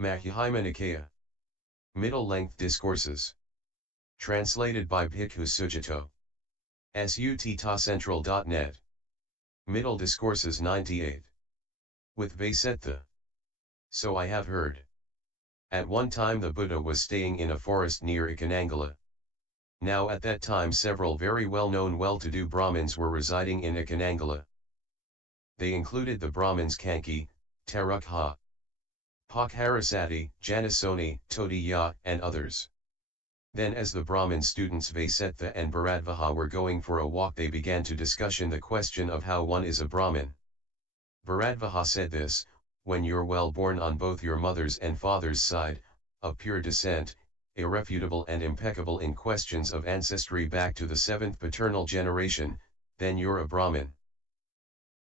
Madhyama Nikaya. Middle-length discourses. Translated by Bhikkhu Sujato. sutta.central.net. Middle Discourses 98. With Vasettha. So I have heard. At one time the Buddha was staying in a forest near Ikanangala. Now at that time several very well-known well-to-do Brahmins were residing in Ikanangala. They included the Brahmins Kanki, Tarukkha, Pokkharasati, Janasoni, Todiya, and others. Then as the Brahmin students Vasettha and Bharadvaja were going for a walk, they began to discussion the question of how one is a Brahmin. Bharadvaja said this: when you're well born on both your mother's and father's side, of pure descent, irrefutable and impeccable in questions of ancestry back to the seventh paternal generation, then you're a Brahmin.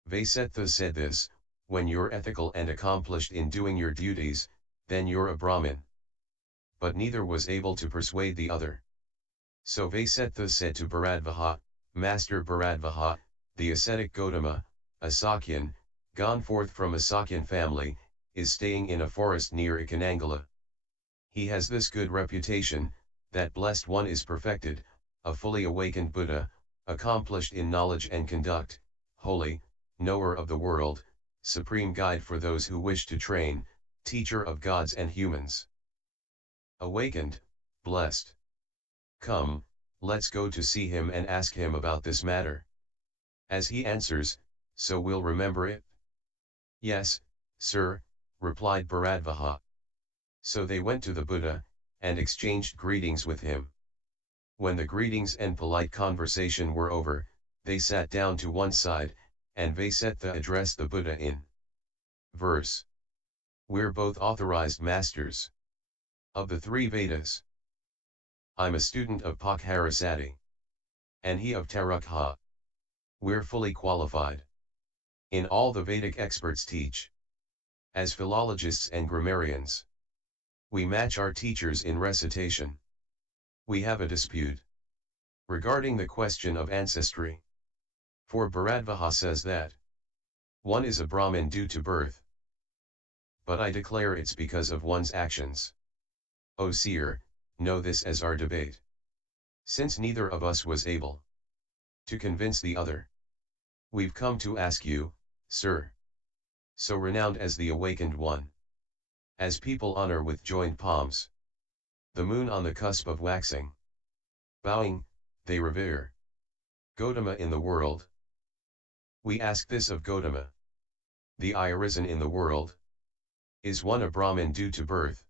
Vasettha said this: when you're ethical and accomplished in doing your duties, then you're a Brahmin. But neither was able to persuade the other. So Vasettha said to Bharadvaja, Master Bharadvaja, the ascetic Gotama, a Sakyan, gone forth from a Sakyan family, is staying in a forest near Ikanangala. He has this good reputation, that blessed one is perfected, a fully awakened Buddha, accomplished in knowledge and conduct, holy, knower of the world, supreme guide for those who wish to train, teacher of gods and humans. Awakened, blessed. Come, let's go to see him and ask him about this matter. As he answers, so we'll remember it. Yes, sir, replied Bharadvaja. So they went to the Buddha, and exchanged greetings with him. When the greetings and polite conversation were over, they sat down to one side, and Vasettha addressed the Buddha in verse. We're both authorized masters of the three Vedas. I'm a student of Pokkharasati, and he of Tarukkha. We're fully qualified in all the Vedic experts teach. As philologists and grammarians, we match our teachers in recitation. We have a dispute regarding the question of ancestry. For Bharadvaja says that one is a Brahmin due to birth. But I declare it's because of one's actions. O seer, know this as our debate. Since neither of us was able to convince the other, we've come to ask you, sir, so renowned as the awakened one, as people honor with joined palms the moon on the cusp of waxing, bowing, they revere Gotama in the world. We ask this of Gotama, the I arisen in the world. Is one a Brahmin due to birth,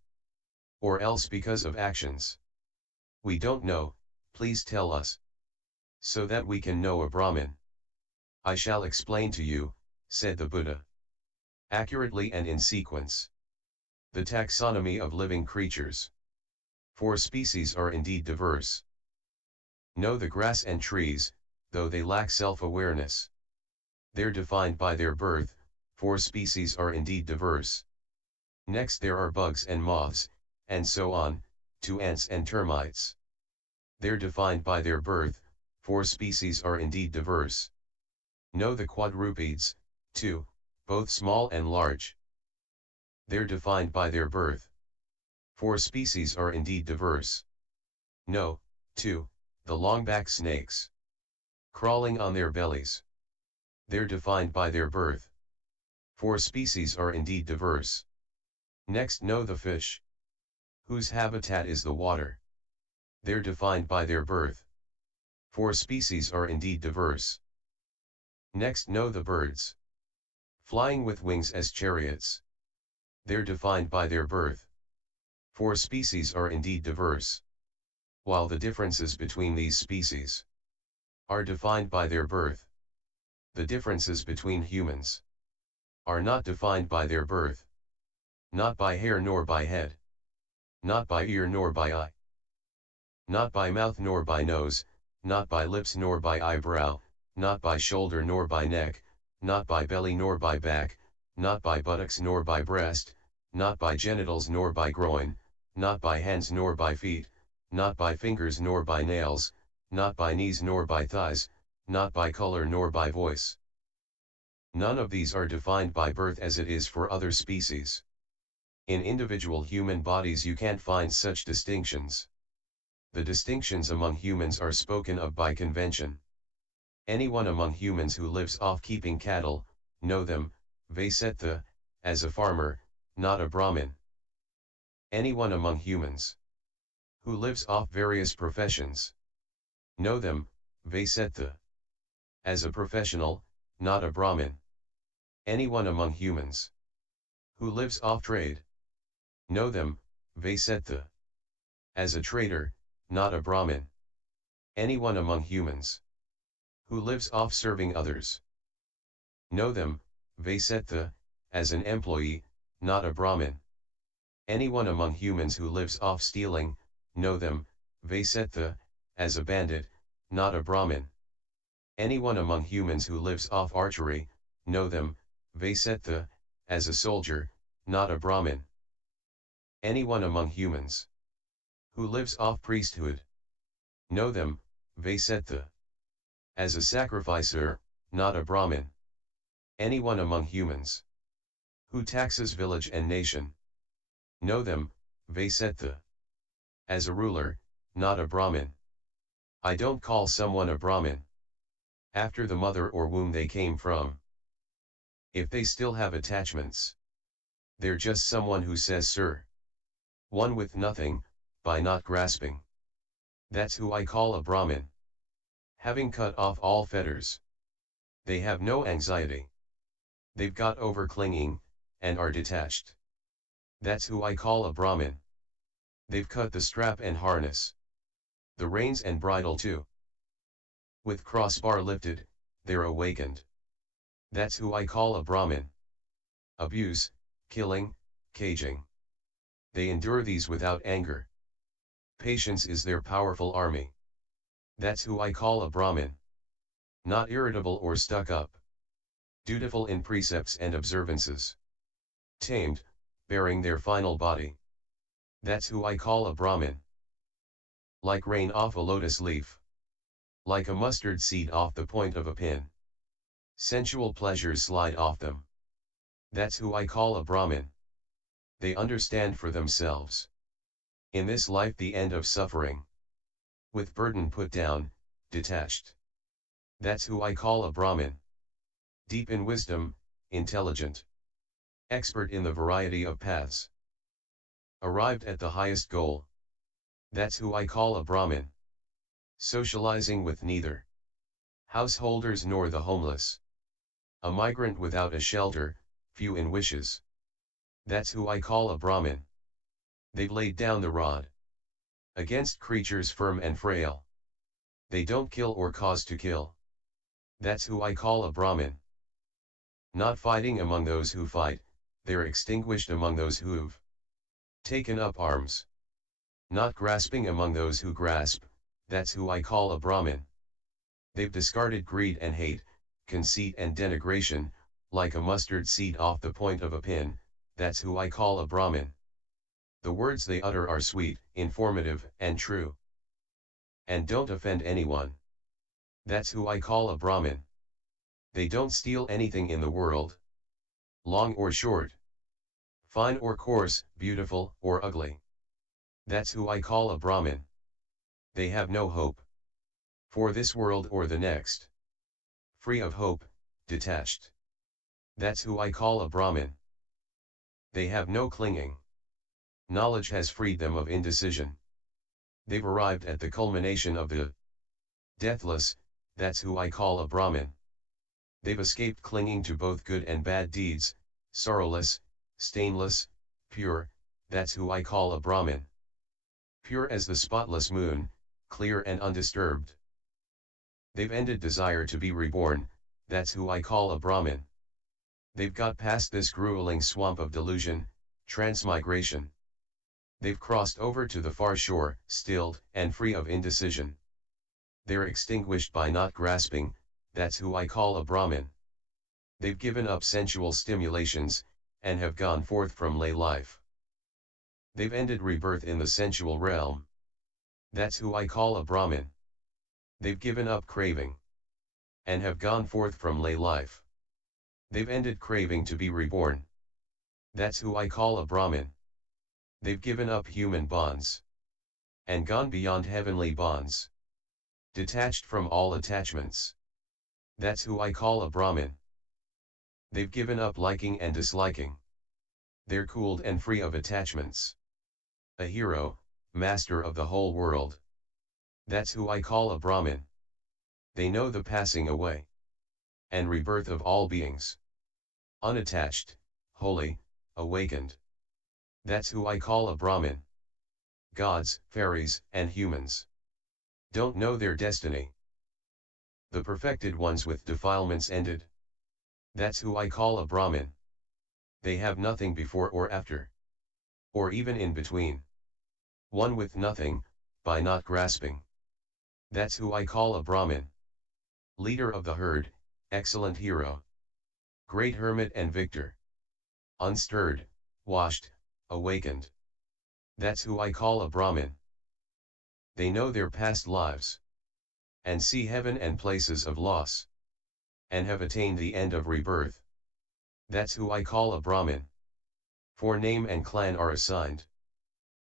or else because of actions? We don't know, please tell us, so that we can know a Brahmin. I shall explain to you, said the Buddha, accurately and in sequence, the taxonomy of living creatures. 4 species are indeed diverse. Know the grass and trees, though they lack self-awareness. They're defined by their birth, 4 species are indeed diverse. Next there are bugs and moths, and so on, to ants and termites. They're defined by their birth, 4 species are indeed diverse. Know the quadrupeds, too, both small and large. They're defined by their birth. 4 species are indeed diverse. Know, too, the longback snakes, crawling on their bellies. They're defined by their birth. 4 species are indeed diverse. Next know the fish, whose habitat is the water. They're defined by their birth. 4 species are indeed diverse. Next know the birds, flying with wings as chariots. They're defined by their birth. 4 species are indeed diverse. While the differences between these species are defined by their birth, the differences between humans are not defined by their birth. Not by hair nor by head. Not by ear nor by eye. Not by mouth nor by nose, not by lips nor by eyebrow, not by shoulder nor by neck, not by belly nor by back, not by buttocks nor by breast, not by genitals nor by groin, not by hands nor by feet, not by fingers nor by nails, not by knees nor by thighs, not by color nor by voice. None of these are defined by birth as it is for other species. In individual human bodies you can't find such distinctions. The distinctions among humans are spoken of by convention. Anyone among humans who lives off keeping cattle, know them, Vasettha, as a farmer, not a brahmin. Anyone among humans who lives off various professions, know them, Vasettha, as a professional, not a brahmin. Anyone among humans who lives off trade, know them, Vasettha, as a trader, not a brahmin. Anyone among humans who lives off serving others, know them, Vasettha, as an employee, not a brahmin. Anyone among humans who lives off stealing, know them, Vasettha, as a bandit, not a brahmin. Anyone among humans who lives off archery, know them, Vasettha, as a soldier, not a brahmin. Anyone among humans who lives off priesthood, know them, Vasettha, as a sacrificer, not a brahmin. Anyone among humans who taxes village and nation, know them, Vasettha, as a ruler, not a brahmin. I don't call someone a brahmin after the mother or womb they came from. If they still have attachments, they're just someone who says sir. One with nothing, by not grasping. That's who I call a brahmin. Having cut off all fetters, they have no anxiety. They've got over clinging, and are detached. That's who I call a brahmin. They've cut the strap and harness, the reins and bridle too. With crossbar lifted, they're awakened. That's who I call a brahmin. Abuse, killing, caging. They endure these without anger. Patience is their powerful army. That's who I call a brahmin. Not irritable or stuck up. Dutiful in precepts and observances. Tamed, bearing their final body. That's who I call a brahmin. Like rain off a lotus leaf. Like a mustard seed off the point of a pin. Sensual pleasures slide off them. That's who I call a brahmin. They understand for themselves. In this life the end of suffering. With burden put down, detached. That's who I call a brahmin. Deep in wisdom, intelligent. Expert in the variety of paths. Arrived at the highest goal. That's who I call a brahmin. Socializing with neither householders nor the homeless. A migrant without a shelter, few in wishes. That's who I call a brahmin. They've laid down the rod against creatures firm and frail. They don't kill or cause to kill. That's who I call a brahmin. Not fighting among those who fight, they're extinguished among those who've taken up arms. Not grasping among those who grasp, that's who I call a brahmin. They've discarded greed and hate, conceit and denigration, like a mustard seed off the point of a pin, that's who I call a brahmin. The words they utter are sweet, informative, and true. And don't offend anyone. That's who I call a brahmin. They don't steal anything in the world. Long or short. Fine or coarse, beautiful or ugly. That's who I call a brahmin. They have no hope for this world or the next. Free of hope, detached. That's who I call a brahmin. They have no clinging. Knowledge has freed them of indecision. They've arrived at the culmination of the deathless, that's who I call a brahmin. They've escaped clinging to both good and bad deeds, sorrowless, stainless, pure, that's who I call a brahmin. Pure as the spotless moon, clear and undisturbed. They've ended desire to be reborn, that's who I call a brahmin. They've got past this grueling swamp of delusion, transmigration. They've crossed over to the far shore, stilled and free of indecision. They're extinguished by not grasping, that's who I call a brahmin. They've given up sensual stimulations, and have gone forth from lay life. They've ended rebirth in the sensual realm. That's who I call a brahmin. They've given up craving, and have gone forth from lay life. They've ended craving to be reborn. That's who I call a brahmin. They've given up human bonds and gone beyond heavenly bonds, detached from all attachments. That's who I call a Brahmin. They've given up liking and disliking. They're cooled and free of attachments. A hero, master of the whole world. That's who I call a Brahmin. They know the passing away and rebirth of all beings. Unattached, holy, awakened. That's who I call a Brahmin. Gods, fairies, and humans don't know their destiny. The perfected ones with defilements ended. That's who I call a Brahmin. They have nothing before or after, or even in between. One with nothing, by not grasping. That's who I call a Brahmin. Leader of the herd, excellent hero. Great hermit and victor. Unstirred, washed, awakened. That's who I call a Brahmin. They know their past lives and see heaven and places of loss, and have attained the end of rebirth. That's who I call a Brahmin. For name and clan are assigned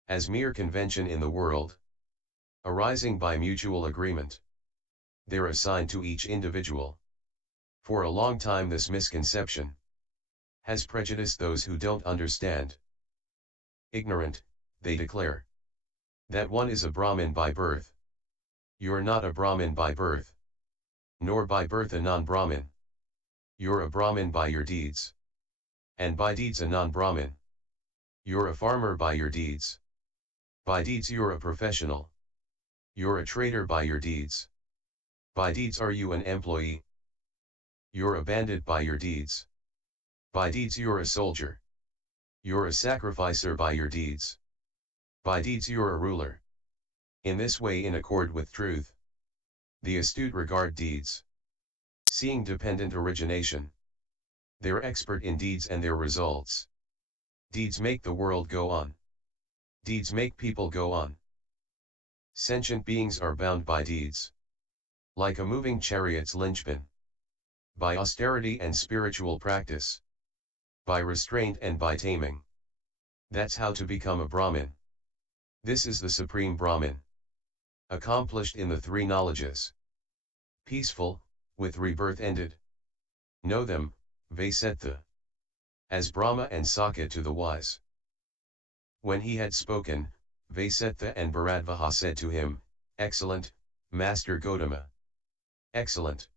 as mere convention in the world, arising by mutual agreement. They're assigned to each individual. For a long time this misconception has prejudiced those who don't understand. Ignorant, they declare that one is a Brahmin by birth. You're not a Brahmin by birth, nor by birth a non-Brahmin. You're a Brahmin by your deeds, and by deeds a non-Brahmin. You're a farmer by your deeds. By deeds you're a professional. You're a trader by your deeds. By deeds are you an employee. You're a bandit by your deeds. By deeds you're a soldier. You're a sacrificer by your deeds. By deeds you're a ruler. In this way, in accord with truth, the astute regard deeds, seeing dependent origination. They're expert in deeds and their results. Deeds make the world go on. Deeds make people go on. Sentient beings are bound by deeds, like a moving chariot's linchpin. By austerity and spiritual practice. By restraint and by taming. That's how to become a Brahmin. This is the supreme Brahmin, accomplished in the three knowledges. Peaceful, with rebirth ended. Know them, Vasettha, as Brahma and Sakya to the wise. When he had spoken, Vasettha and Bharadvaja said to him, Excellent, Master Gotama. Excellent.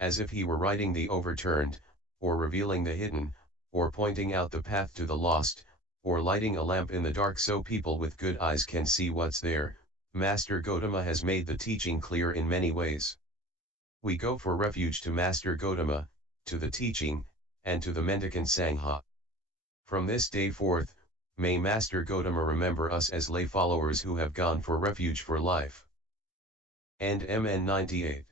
As if he were righting the overturned, or revealing the hidden, or pointing out the path to the lost, or lighting a lamp in the dark so people with good eyes can see what's there. Master Gotama has made the teaching clear in many ways. We go for refuge to Master Gotama, to the teaching, and to the mendicant Sangha. From this day forth, may Master Gotama remember us as lay followers who have gone for refuge for life. And MN 98.